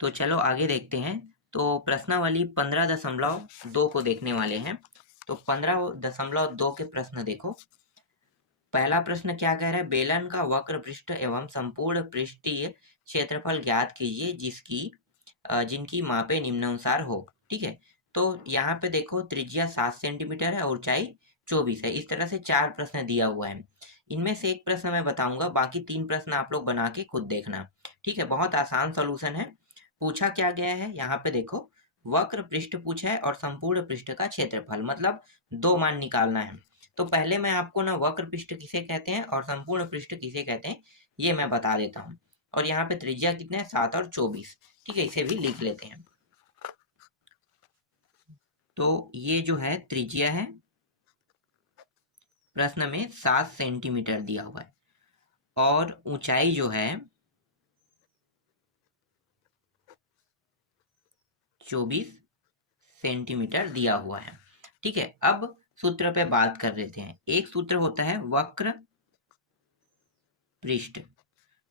तो चलो आगे देखते हैं। तो प्रश्नावली 15.2 को देखने वाले हैं। तो 15.2 के प्रश्न देखो। पहला प्रश्न क्या कह रहा है, बेलन का वक्र पृष्ठ एवं संपूर्ण पृष्ठीय क्षेत्रफल ज्ञात कीजिए जिनकी मापे निम्नानुसार हो। ठीक है, तो यहाँ पे देखो त्रिज्या 7 सेंटीमीटर है और ऊंचाई 24 है। इस तरह से 4 प्रश्न दिया हुआ है। इनमें से एक प्रश्न मैं बताऊंगा, बाकी 3 प्रश्न आप लोग बना के खुद देखना। ठीक है, बहुत आसान सॉल्यूशन है। पूछा क्या गया है, यहाँ पे देखो वक्र पृष्ठ पूछा है और संपूर्ण पृष्ठ का क्षेत्रफल, मतलब 2 मान निकालना है। तो पहले मैं आपको ना वक्र पृष्ठ किसे कहते हैं और संपूर्ण पृष्ठ किसे कहते हैं ये मैं बता देता हूँ। और यहाँ पे त्रिज्या कितने हैं, 7 और 24। ठीक है, इसे भी लिख लेते हैं। तो ये जो है त्रिज्या है, प्रश्न में 7 सेंटीमीटर दिया हुआ है, और ऊंचाई जो है 24 सेंटीमीटर दिया हुआ है। ठीक है, अब सूत्र पे बात कर लेते हैं। एक सूत्र होता है वक्र पृष्ठ,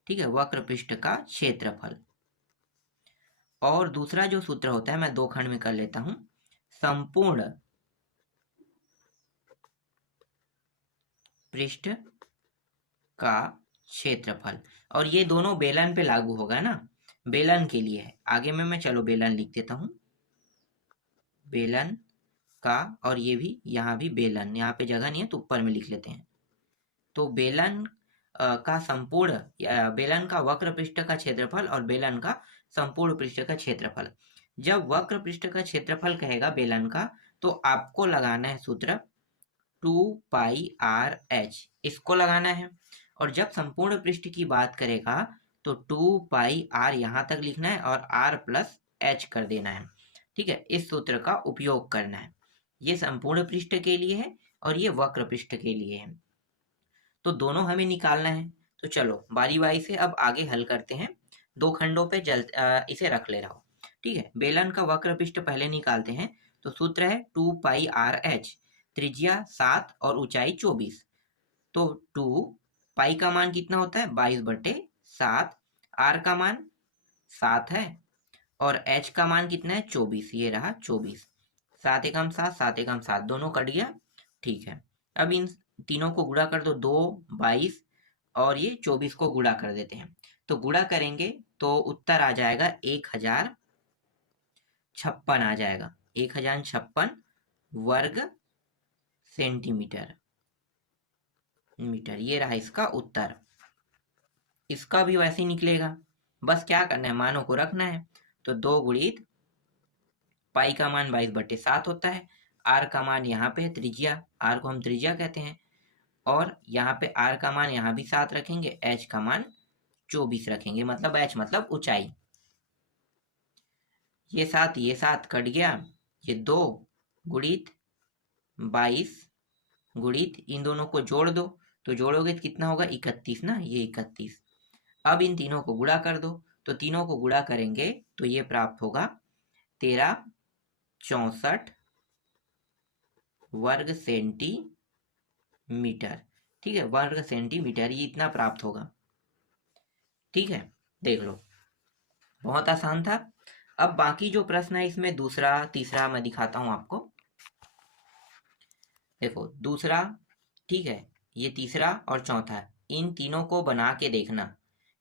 ठीक है, वक्र पृष्ठ का क्षेत्रफल। और दूसरा जो सूत्र होता है, मैं 2 खंड में कर लेता हूं, संपूर्ण पृष्ठ का क्षेत्रफल। और ये दोनों बेलन पे लागू होगा ना, बेलन के लिए है। आगे में मैं चलो बेलन लिख देता हूं, बेलन का, और ये भी यहाँ भी बेलन, यहाँ पे जगह नहीं है तो ऊपर में लिख लेते हैं। तो बेलन का संपूर्ण बेलन का वक्र पृष्ठ का क्षेत्रफल और बेलन का संपूर्ण पृष्ठ का क्षेत्रफल। जब वक्र पृष्ठ का क्षेत्रफल कहेगा बेलन का, तो आपको लगाना है सूत्र 2πr(h), इसको लगाना है। और जब संपूर्ण पृष्ठ की बात करेगा तो 2πr यहाँ तक लिखना है और r+h कर देना है। ठीक है, इस सूत्र का उपयोग करना है। ये संपूर्ण पृष्ठ के लिए है और ये वक्र पृष्ठ के लिए है। तो दोनों हमें निकालना है। तो चलो बारी बारी से अब आगे हल करते हैं। 2 खंडों पे इसे रख ले रहा हूँ। ठीक है, बेलन का वक्र पृष्ठ पहले निकालते हैं। तो सूत्र है 2πr(h), त्रिज्या 7 और ऊंचाई 24। तो 2 पाई का मान कितना होता है, 22/7। r का मान 7 है और h का मान कितना है, 24। ये रहा 24। 7 एकम 7, 7 एकम 7, दोनों कट गया। ठीक है, अब इन तीनों को गुणा कर दो, 2, 22 और ये 24 को गुणा कर देते हैं। तो गुणा करेंगे तो उत्तर आ जाएगा 1056 आ जाएगा, 1056 वर्ग सेंटीमीटर मीटर। ये रहा इसका उत्तर। इसका भी वैसे ही निकलेगा, बस क्या करना है, मानों को रखना है। तो 2 गुणित पाई का मान 22/7 होता है, r का मान यहाँ पे त्रिज्या, r को हम त्रिज्या कहते हैं, और यहाँ पे r का मान यहाँ भी 7 रखेंगे, h का मान 24 रखेंगे, मतलब h मतलब ऊंचाई। ये 7 कट गया, ये 2 गुणित 22 गुणित इन दोनों को जोड़ दो, तो जोड़ोगे तो कितना होगा, 31 ना, ये 31। अब इन तीनों को गुणा कर दो, तो तीनों को गुणा करेंगे तो ये प्राप्त होगा 1364 वर्ग सेंटीमीटर। ठीक है, वर्ग सेंटीमीटर, ये इतना प्राप्त होगा। ठीक है, देख लो, बहुत आसान था। अब बाकी जो प्रश्न है इसमें दूसरा तीसरा मैं दिखाता हूं आपको। देखो दूसरा, ठीक है, ये तीसरा और चौथा, इन तीनों को बना के देखना।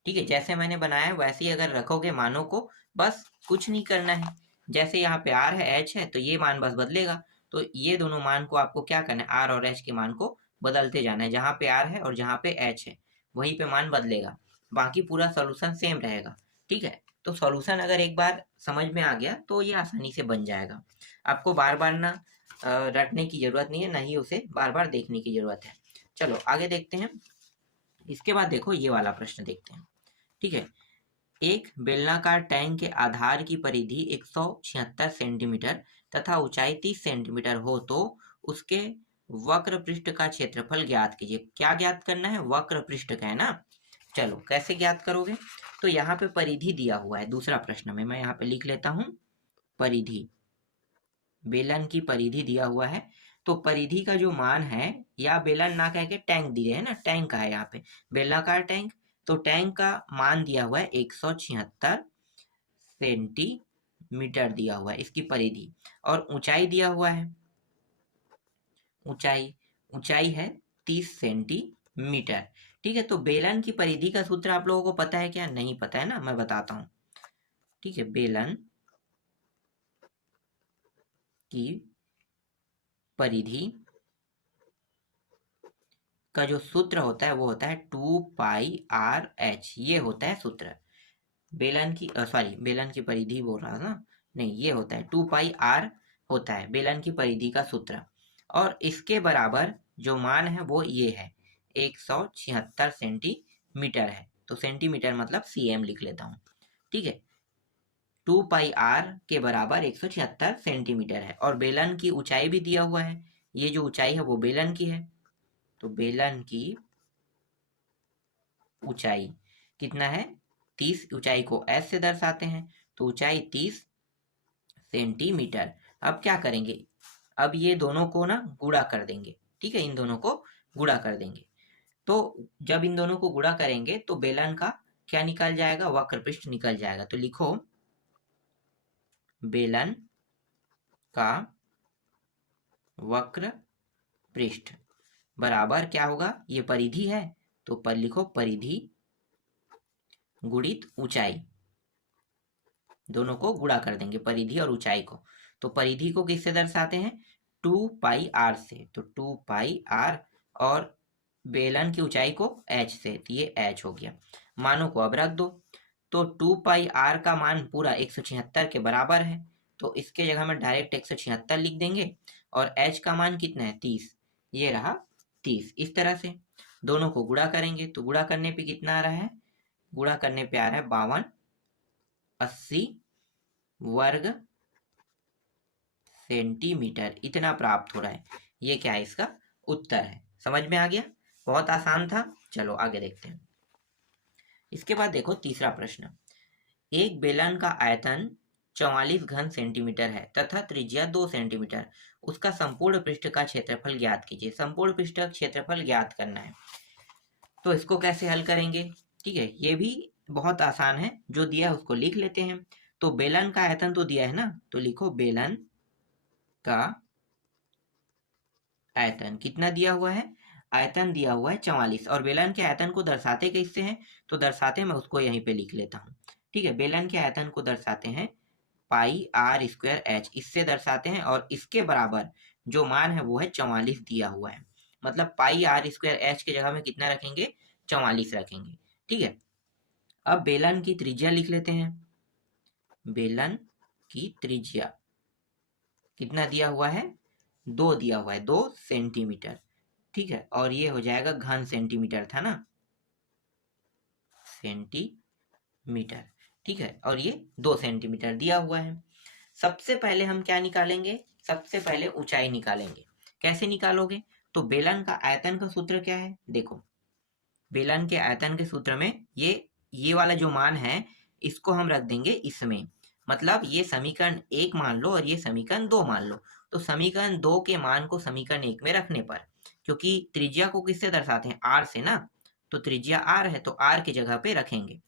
ठीक है, जैसे मैंने बनाया वैसे ही अगर रखोगे मानों को, बस कुछ नहीं करना है। जैसे यहाँ पे r है, h है, तो ये मान बस बदलेगा। तो ये दोनों मान को आपको क्या करना है, r और h के मान को बदलते जाना है। जहाँ पे r है और जहाँ पे h है वहीं पे मान बदलेगा, बाकी पूरा सॉल्यूशन सेम रहेगा। ठीक है, तो सॉल्यूशन अगर एक बार समझ में आ गया तो ये आसानी से बन जाएगा। आपको बार बार ना रटने की जरूरत नहीं है, ना ही उसे बार बार देखने की जरूरत है। चलो आगे देखते हैं। इसके बाद देखो ये वाला प्रश्न देखते हैं। ठीक है, एक बेलनाकार टैंक के आधार की परिधि 176 सेंटीमीटर तथा ऊंचाई 30 सेंटीमीटर हो तो उसके वक्र पृष्ठ का क्षेत्रफल ज्ञात कीजिए। क्या ज्ञात करना है, वक्र पृष्ठ का है ना। चलो कैसे ज्ञात करोगे, तो यहाँ पे परिधि दिया हुआ है दूसरा प्रश्न में, मैं यहाँ पे लिख लेता हूं परिधि, बेलन की परिधि दिया हुआ है। तो परिधि का जो मान है, या बेलन ना कह के टैंक दिए है ना, टैंक का है यहाँ पे, बेलनाकार टैंक। तो टैंक का मान दिया हुआ है 176 सेंटीमीटर दिया हुआ है इसकी परिधि, और ऊंचाई दिया हुआ है, ऊंचाई है 30 सेंटीमीटर। ठीक है, तो बेलन की परिधि का सूत्र आप लोगों को पता है क्या? नहीं पता है ना, मैं बताता हूं। ठीक है, बेलन की परिधि का जो सूत्र होता है वो होता है 2πr/h। ये होता है सूत्र बेलन की, बेलन की परिधि बोल रहा ना, नहीं, ये होता है 2πr होता है बेलन की परिधि का सूत्र। और इसके बराबर जो मान है वो ये है 176 सेंटीमीटर है। तो सेंटीमीटर मतलब cm लिख लेता हूँ। ठीक है, 2πr के बराबर 176 सेंटीमीटर है, और बेलन की ऊंचाई भी दिया हुआ है। ये जो ऊंचाई है वो बेलन की है, तो बेलन की ऊंचाई कितना है? 30। ऊंचाई को s से दर्शाते हैं, तो ऊंचाई 30 सेंटीमीटर। अब क्या करेंगे? अब ये दोनों को ना गुणा कर देंगे। ठीक है, इन दोनों को गुणा कर देंगे। तो जब इन दोनों को गुणा करेंगे तो बेलन का क्या निकल जाएगा? वक्र पृष्ठ निकल जाएगा। तो लिखो बेलन का वक्र पृष्ठ बराबर क्या होगा? ये परिधि है, तो पर लिखो परिधि गुणित ऊंचाई, दोनों को गुणा कर देंगे परिधि और ऊंचाई को। तो परिधि को किससे दर्शाते हैं? 2πr से, तो 2πr, और बेलन की ऊंचाई को h से, तो ये h हो गया। मानों को अब रख दो, तो 2πr का मान पूरा 176 के बराबर है, तो इसके जगह में डायरेक्ट 176 लिख देंगे, और h का मान कितना है? 30। ये रहा 30। इस तरह से दोनों को गुणा करेंगे, तो गुणा करने पे कितना आ रहा है? गुणा करने पे आ रहा है 5280 वर्ग सेंटीमीटर, इतना प्राप्त हो रहा है। ये क्या है? इसका उत्तर है। समझ में आ गया? बहुत आसान था। चलो आगे देखते हैं। इसके बाद देखो तीसरा प्रश्न। एक बेलन का आयतन 44 घन सेंटीमीटर है तथा त्रिज्या 2 सेंटीमीटर। उसका संपूर्ण पृष्ठ का क्षेत्रफल ज्ञात कीजिए। संपूर्ण पृष्ठ का क्षेत्रफल ज्ञात करना है, तो इसको कैसे हल करेंगे? ठीक है, ये भी बहुत आसान है। जो दिया है उसको लिख लेते हैं। तो बेलन का आयतन तो दिया है ना, तो लिखो बेलन का आयतन कितना दिया हुआ है? आयतन दिया हुआ है 44, और बेलन के आयतन को दर्शाते किससे हैं? तो दर्शाते, मैं उसको यहीं पे लिख लेता हूँ। ठीक है, बेलन के आयतन को दर्शाते हैं πr²h, इससे दर्शाते हैं, और इसके बराबर जो मान है वो है 44 दिया हुआ है। मतलब πr² की जगह में कितना रखेंगे? 44 रखेंगे। ठीक है, अब बेलन की त्रिज्या लिख लेते हैं। बेलन की त्रिज्या कितना दिया हुआ है? 2 दिया हुआ है, 2 सेंटीमीटर। ठीक है, और ये हो जाएगा घन सेंटीमीटर था ना, सेंटीमीटर। ठीक है, और ये 2 सेंटीमीटर दिया हुआ है। सबसे पहले हम क्या निकालेंगे? सबसे पहले ऊंचाई निकालेंगे। कैसे निकालोगे? तो बेलन का आयतन का सूत्र क्या है? देखो, बेलन के आयतन के सूत्र में ये वाला जो मान है इसको हम रख देंगे इसमें। मतलब ये समीकरण 1 मान लो और ये समीकरण 2 मान लो। तो समीकरण 2 के मान को समीकरण 1 में रखने पर, क्योंकि त्रिज्या को किससे दर्शाते हैं? r से ना, तो त्रिज्या r है, तो r की जगह पे रखेंगे।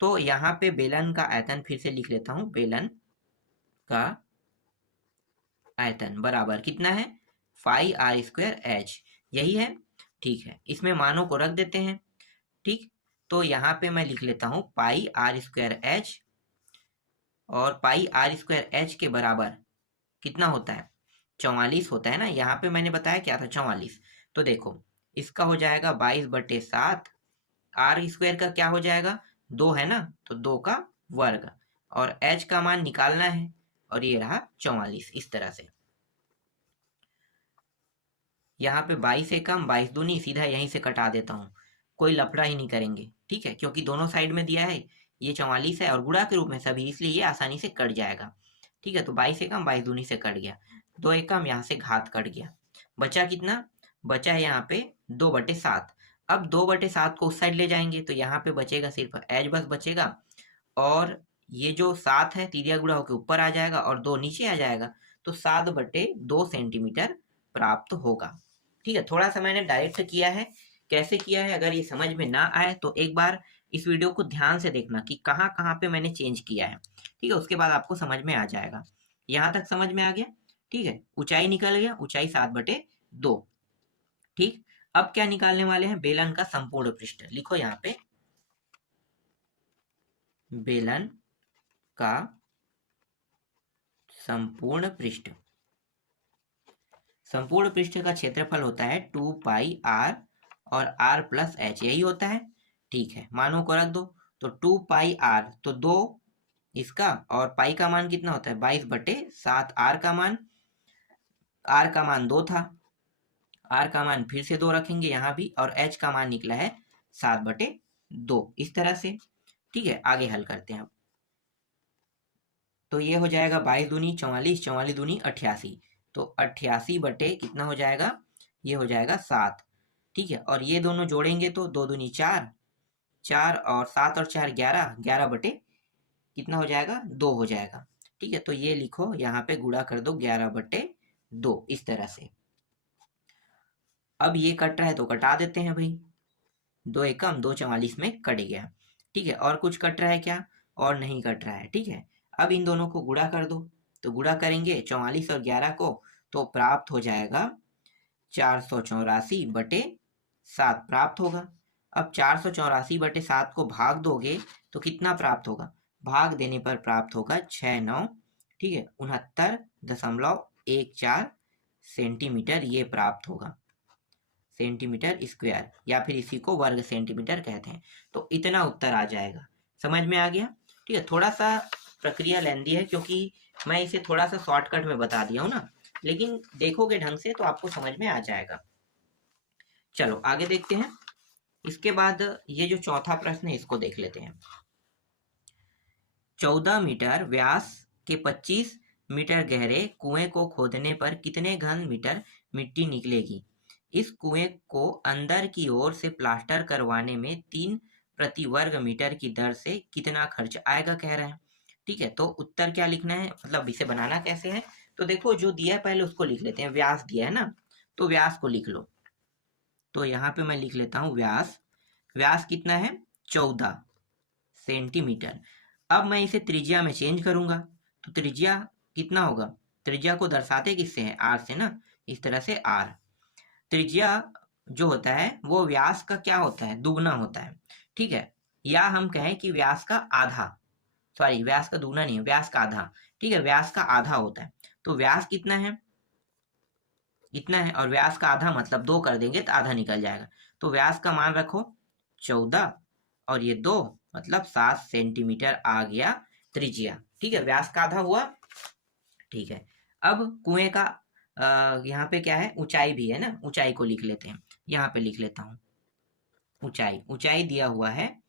तो यहाँ पे बेलन का आयतन फिर से लिख लेता हूँ। बेलन का आयतन बराबर कितना है? πr²h, यही है। ठीक है, इसमें मानों को रख देते हैं। ठीक, तो यहाँ पे मैं लिख लेता हूँ πr²h, और πr²h के बराबर कितना होता है? 44 होता है ना। यहाँ पे मैंने बताया क्या था? 44। तो देखो, इसका हो जाएगा 22/7। r² का क्या हो जाएगा? 2 है ना, तो 2 का वर्ग, और h का मान निकालना है, और ये रहा 44। इस तरह से यहाँ पे 22 से कम 22 दूनी, सीधा यहीं से कटा देता हूँ, कोई लफड़ा ही नहीं करेंगे। ठीक है, क्योंकि दोनों साइड में दिया है, ये 44 है और गुणा के रूप में सभी, इसलिए ये आसानी से कट जाएगा। ठीक है, तो 22 से कम 22 दूनी से कट गया, 2 एकम यहाँ से घात कट गया। बचा कितना? बचा है यहाँ पे 2/7। अब 2/7 को उस साइड ले जाएंगे, तो यहाँ पे बचेगा सिर्फ h बस बचेगा, और ये जो 7 है तिरिया गुणा होकर ऊपर आ जाएगा और 2 नीचे आ जाएगा, तो 7/2 सेंटीमीटर प्राप्त होगा। ठीक है, थोड़ा सा मैंने डायरेक्ट किया है। कैसे किया है, अगर ये समझ में ना आए तो एक बार इस वीडियो को ध्यान से देखना कि कहाँ कहाँ पे मैंने चेंज किया है। ठीक है, उसके बाद आपको समझ में आ जाएगा। यहाँ तक समझ में आ गया? ठीक है, ऊंचाई निकल गया, ऊंचाई 7/2। ठीक, अब क्या निकालने वाले हैं? बेलन का संपूर्ण पृष्ठ। लिखो यहाँ पे, बेलन का संपूर्ण पृष्ठ। संपूर्ण पृष्ठ का क्षेत्रफल होता है 2πr और r+h, यही होता है। ठीक है, मानों को रख दो, तो 2πr तो 2 इसका, और पाई का मान कितना होता है? 22/7। r का मान 2 था, r का मान फिर से 2 रखेंगे यहाँ भी, और h का मान निकला है 7/2, इस तरह से। ठीक है, आगे हल करते हैं अब। तो ये हो जाएगा 22 दूनी 44, 44 दूनी 88, तो 88 बटे कितना हो जाएगा? ये हो जाएगा 7। ठीक है, और ये दोनों जोड़ेंगे तो 2 दूनी 4, 4 और 7 और 4 11, 11 बटे कितना हो जाएगा? 2 हो जाएगा। ठीक है, तो ये लिखो यहाँ पे गुणा कर दो 11/2, इस तरह से। अब ये कट रहा है तो कटा देते हैं भाई, 2 एकम 2 44 में कट गया। ठीक है, और कुछ कट रहा है क्या? और नहीं कट रहा है। ठीक है, अब इन दोनों को गुणा कर दो, तो गुणा करेंगे 44 और 11 को, तो प्राप्त हो जाएगा 484/7 प्राप्त होगा। अब 484/7 को भाग दोगे तो कितना प्राप्त होगा? भाग देने पर प्राप्त होगा 69, ठीक है, 69.14 सेंटीमीटर ये प्राप्त होगा, सेंटीमीटर स्क्वायर, या फिर इसी को वर्ग सेंटीमीटर कहते हैं। तो इतना उत्तर आ जाएगा। समझ में आ गया? ठीक है, थोड़ा सा प्रक्रिया लेंदी है क्योंकि मैं इसे थोड़ा सा शॉर्टकट में बता दिया हूँ ना, लेकिन देखोगे ढंग से तो आपको समझ में आ जाएगा। चलो आगे देखते हैं। इसके बाद ये जो चौथा प्रश्न है इसको देख लेते हैं। 14 मीटर व्यास के 25 मीटर गहरे कुएं को खोदने पर कितने घन मीटर मिट्टी निकलेगी? इस कुएं को अंदर की ओर से प्लास्टर करवाने में 3 प्रति वर्ग मीटर की दर से कितना खर्च आएगा कह रहे हैं। ठीक है, तो उत्तर क्या लिखना है, मतलब इसे बनाना कैसे है? तो देखो, जो दिया है पहले उसको लिख लेते हैं। व्यास दिया है ना, तो व्यास को लिख लो। तो यहाँ पे मैं लिख लेता हूँ व्यास। व्यास कितना है? 14 सेंटीमीटर। अब मैं इसे त्रिज्या में चेंज करूंगा, तो त्रिज्या कितना होगा? त्रिज्या को दर्शाते किससे हैं? आर से ना, इस तरह से आर। त्रिज्या जो होता है वो व्यास का क्या होता है? दुगना होता है। ठीक है, या हम कहें कि व्यास का आधा, सॉरी व्यास का दुगना नहीं है, व्यास का आधा। ठीक है, व्यास का आधा होता है। तो व्यास कितना है? इतना है, और व्यास का आधा मतलब 2 कर देंगे तो आधा निकल जाएगा। तो व्यास का मान रखो 14 और ये 2 मतलब 7 सेंटीमीटर आ गया त्रिज्या। ठीक है, व्यास का आधा हुआ। ठीक है, अब कुएं का यहाँ पे क्या है? ऊंचाई भी है ना, ऊंचाई को लिख लेते हैं। यहाँ पे लिख लेता हूँ ऊंचाई। ऊंचाई दिया हुआ है,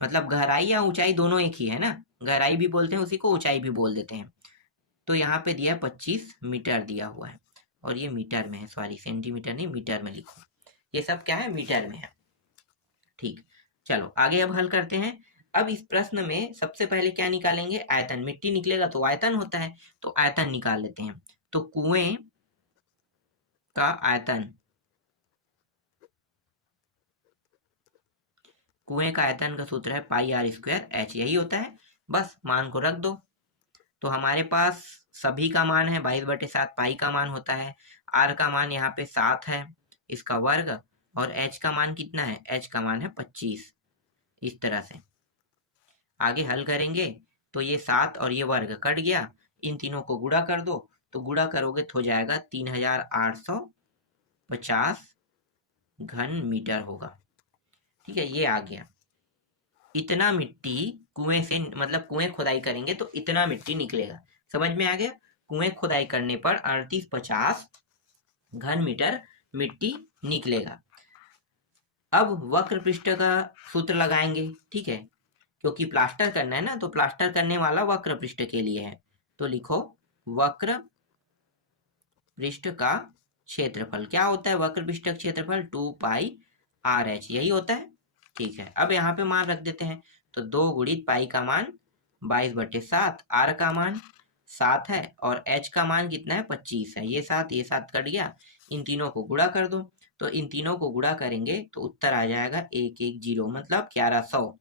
मतलब गहराई या ऊंचाई दोनों एक ही है ना, गहराई भी बोलते हैं उसी को, ऊंचाई भी बोल देते हैं। तो यहाँ पे दिया है 25 मीटर दिया हुआ है, और ये मीटर में है, सॉरी सेंटीमीटर नहीं मीटर में लिखो। ये सब क्या है? मीटर में है। ठीक, चलो आगे अब हल करते हैं। अब इस प्रश्न में सबसे पहले क्या निकालेंगे? आयतन। मिट्टी निकलेगा तो आयतन होता है, तो आयतन निकाल लेते हैं। तो कुएं का आयतन, कुएं का आयतन का सूत्र है πr²h, यही होता है। बस मान को रख दो। तो हमारे पास सभी का मान है 22/7, पाई का मान होता है, आर का मान यहाँ पे 7 है, इसका वर्ग, और एच का मान कितना है? एच का मान है 25, इस तरह से। आगे हल करेंगे तो ये 7 और ये वर्ग कट गया, इन तीनों को गुणा कर दो, तो गुणा करोगे तो हो जाएगा 3850 घन मीटर होगा। ठीक है, ये आ गया। इतना मिट्टी कुएं से, मतलब कुएं खुदाई करेंगे तो इतना मिट्टी निकलेगा। समझ में आ गया? कुएं खुदाई करने पर 3850 घन मीटर मिट्टी निकलेगा। अब वक्र पृष्ठ का सूत्र लगाएंगे। ठीक है, क्योंकि प्लास्टर करना है ना, तो प्लास्टर करने वाला वक्र पृष्ठ के लिए है। तो लिखो वक्र पृष्ठ का क्षेत्रफल। क्या होता है वक्र पृष्ठ का क्षेत्रफल? 2πrh, यही होता है। ठीक है, अब यहाँ पे मान रख देते हैं। तो 2 गुणित पाई का मान 22/7, आर का मान 7 है, और एच का मान कितना है? 25 है। ये 7 कट गया, इन तीनों को गुणा कर दो। तो इन तीनों को गुणा करेंगे तो उत्तर आ जाएगा 110, मतलब 1100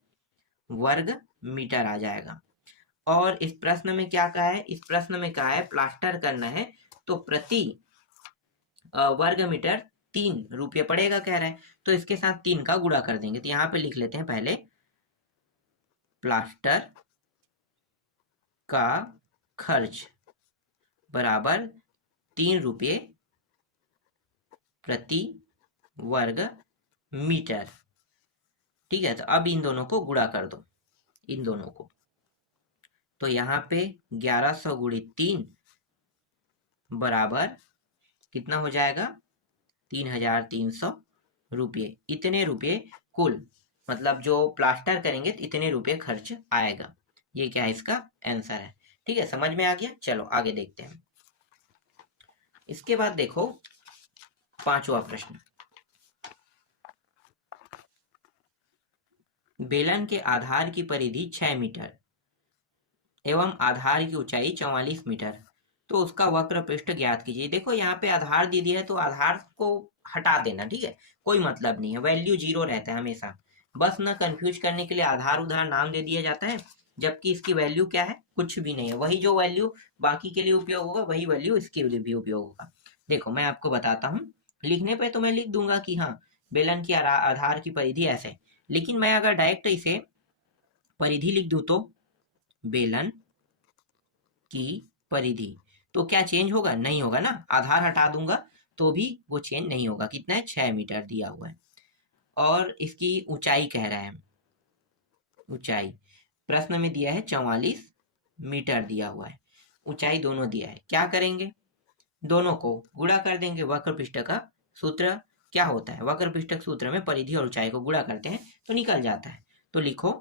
वर्ग मीटर आ जाएगा। और इस प्रश्न में क्या कहा है, इस प्रश्न में कहा है प्लास्टर करना है तो प्रति वर्ग मीटर 3 रुपये पड़ेगा कह रहा है। तो इसके साथ 3 का गुणा कर देंगे। तो यहाँ पे लिख लेते हैं पहले प्लास्टर का खर्च बराबर 3 रुपये प्रति वर्ग मीटर। ठीक है, तो अब इन दोनों को गुणा कर दो, इन दोनों को। तो यहाँ पे 1100 गुणित 3 बराबर कितना हो जाएगा, 3300 रुपये। इतने रुपये कुल, मतलब जो प्लास्टर करेंगे तो इतने रुपये खर्च आएगा। ये क्या है, इसका आंसर है। ठीक है, समझ में आ गया। चलो आगे देखते हैं। इसके बाद देखो 5वां प्रश्न। बेलन के आधार की परिधि 6 मीटर एवं आधार की ऊंचाई 44 मीटर, तो उसका वक्र पृष्ठ ज्ञात कीजिए। देखो यहाँ पे आधार दे दिया है तो आधार को हटा देना, ठीक है, कोई मतलब नहीं है, वैल्यू 0 रहता है हमेशा। बस ना कंफ्यूज करने के लिए आधार उधार नाम दे दिया जाता है, जबकि इसकी वैल्यू क्या है, कुछ भी नहीं है। वही जो वैल्यू बाकी के लिए उपयोग होगा वही वैल्यू इसके लिए भी उपयोग होगा। देखो मैं आपको बताता हूँ, लिखने पे तो मैं लिख दूंगा कि हाँ बेलन की आधार की परिधि ऐसे, लेकिन मैं अगर डायरेक्ट इसे परिधि लिख दूं तो बेलन की परिधि, तो क्या चेंज होगा, नहीं होगा ना। आधार हटा दूंगा तो भी वो चेंज नहीं होगा। कितना है, 6 मीटर दिया हुआ है। और इसकी ऊंचाई कह रहा है, ऊंचाई प्रश्न में दिया है 44 मीटर दिया हुआ है, ऊंचाई दोनों दिया है। क्या करेंगे, दोनों को गुणा कर देंगे। वक्र पृष्ठ का सूत्र क्या होता है, वक्र पृष्ठ सूत्र में परिधि और ऊंचाई को गुणा करते हैं तो निकल जाता है। तो लिखो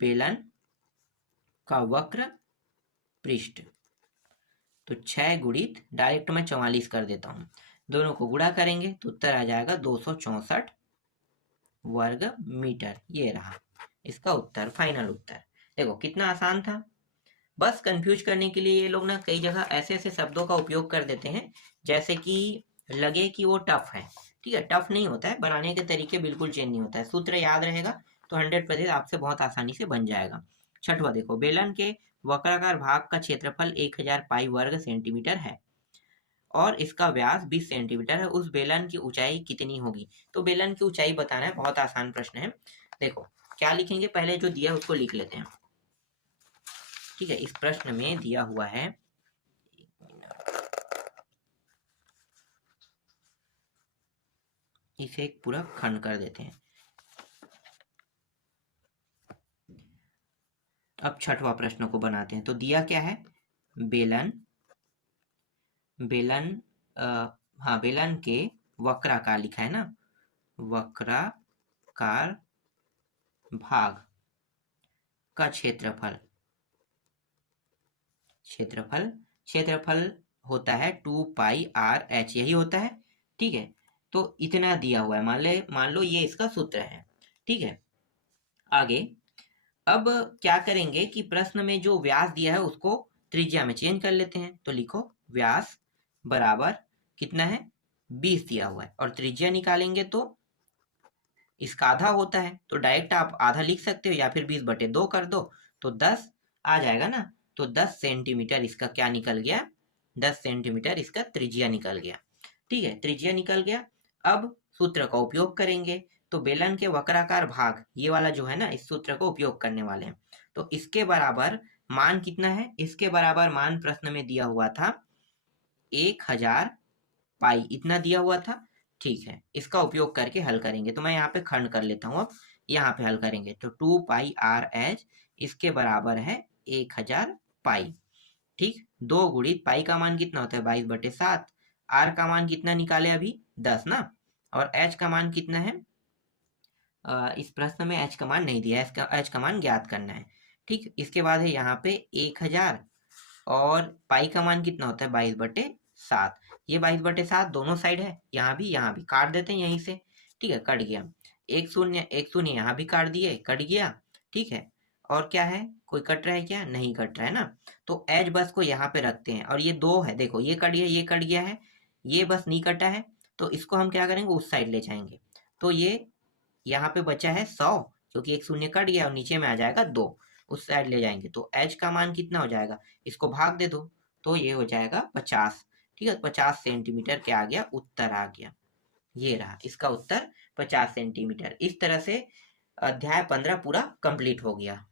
बेलन का वक्र पृष्ठ, तो 6 गुणित डायरेक्ट मैं 44 कर देता हूं, दोनों को गुणा करेंगे तो उत्तर आ जाएगा 264 वर्ग मीटर। ये रहा इसका उत्तर, फाइनल उत्तर। देखो कितना आसान था। बस कंफ्यूज करने के लिए ये लोग ना कई जगह ऐसे ऐसे शब्दों का उपयोग कर देते हैं जैसे कि लगे कि वो टफ है। ठीक है, टफ नहीं होता है, बनाने के तरीके बिल्कुल चेंज नहीं होता है। सूत्र याद रहेगा तो 100% आपसे बहुत आसानी से बन जाएगा। 6वां देखो, बेलन के वक्राकार भाग का क्षेत्रफल 1000 पाई वर्ग सेंटीमीटर है और इसका व्यास 20 सेंटीमीटर है। उस बेलन की ऊंचाई कितनी होगी। तो बेलन की ऊंचाई बताना है, बहुत आसान प्रश्न है। देखो क्या लिखेंगे, पहले जो दिया है उसको लिख लेते हैं। ठीक है, इस प्रश्न में दिया हुआ है, इसे एक पूरा खंड कर देते हैं। अब 6वां प्रश्न को बनाते हैं। तो दिया क्या है, बेलन हाँ बेलन के वक्राकार लिखा है ना, वक्राकार भाग का क्षेत्रफल, क्षेत्रफल होता है 2 पाई आर एच, यही होता है। ठीक है, तो इतना दिया हुआ है, मान लो ये इसका सूत्र है। ठीक है, आगे अब क्या करेंगे कि प्रश्न में जो व्यास दिया है उसको त्रिज्या में चेंज कर लेते हैं। तो लिखो व्यास बराबर कितना है, 20 दिया हुआ है, और त्रिज्या निकालेंगे तो इसका आधा होता है, तो डायरेक्ट आप आधा लिख सकते हो या फिर 20/2 कर दो तो 10 आ जाएगा ना। तो 10 सेंटीमीटर इसका क्या निकल गया, 10 सेंटीमीटर इसका त्रिज्या निकल गया। ठीक है, त्रिज्या निकल गया। अब सूत्र का उपयोग करेंगे, तो बेलन के वक्राकार भाग, ये वाला जो है ना, इस सूत्र को उपयोग करने वाले हैं। तो इसके बराबर मान कितना है, इसके बराबर मान प्रश्न में दिया हुआ था 1000 पाई, इतना दिया हुआ था। ठीक है, इसका उपयोग करके हल करेंगे। तो मैं यहाँ पे खंड कर लेता हूँ। अब यहाँ पे हल करेंगे तो 2 पाई आर एच इसके बराबर है 1000 पाई। ठीक, 2 गुणित पाई का मान कितना होता है, 22/7। आर का मान कितना निकाले अभी, 10 ना, और एच का मान कितना है, इस प्रश्न में एच का मान नहीं दिया है, एच का मान ज्ञात करना है। ठीक, इसके बाद है यहाँ पे 1000 और पाई का मान कितना होता है, 22/7। ये 22/7 दोनों साइड है, यहाँ भी काट देते हैं यहीं से। ठीक है, कट गया, एक शून्य यहाँ भी काट दिए, कट गया। ठीक है, और क्या है, कोई कट रहा है क्या, नहीं कट रहा है ना। तो एच बस को यहाँ पे रखते हैं, और ये 2 है, देखो ये कट गया, ये कट गया है, ये बस नहीं कटा है, तो इसको हम क्या करेंगे, उस साइड ले जाएंगे। तो ये यहाँ पे बचा है 100, क्योंकि एक शून्य कट गया और नीचे में आ जाएगा 2। उस साइड ले जाएंगे तो h का मान कितना हो जाएगा, इसको भाग दे दो तो ये हो जाएगा 50। ठीक है, 50 सेंटीमीटर क्या आ गया, उत्तर आ गया। ये रहा इसका उत्तर 50 सेंटीमीटर। इस तरह से अध्याय 15 पूरा कंप्लीट हो गया।